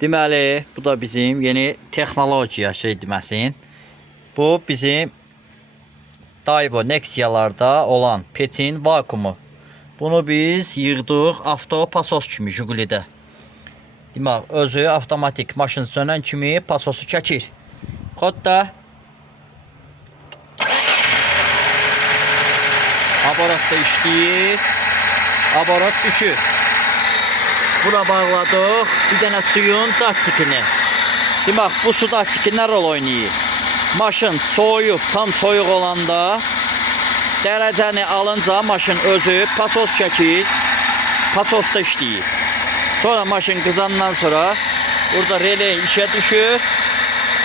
Deməli, bu da bizim yeni texnologiya şey deməsin. Bu bizim Daiwa Nexia'larda olan peçin vakumu. Bunu biz yığdıq avto pasos kimi Jiguli'də. Demək, özü avtomatik maşın sönən kimi pasosu çəkir. Xodda aparatda işləyir. Aparat düşür. Buna bağladıq bir dənə suyun datçikini. Demək, bu su datçiki nə rol oynayır? Maşın soyuq, tam soyuq olanda dərəcəni alınca maşın özü pasos çəkir, pasosda işləyir. Sonra maşın qızandan sonra burada relay işə düşür.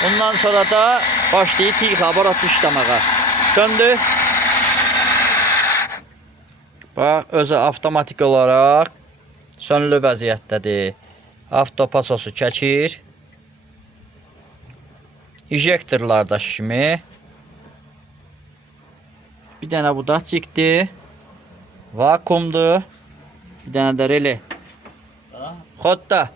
Ondan sonra da başlayır tix aparatı işləməyə. Söndü. Bax, özü avtomatik olaraq sönülü vəziyyətdədir. Avto pasosu çəkir. İnjektorlarda kimi. Bir dənə bu datçikdir. Vakumdur. Bir dənə də relay. Xodda.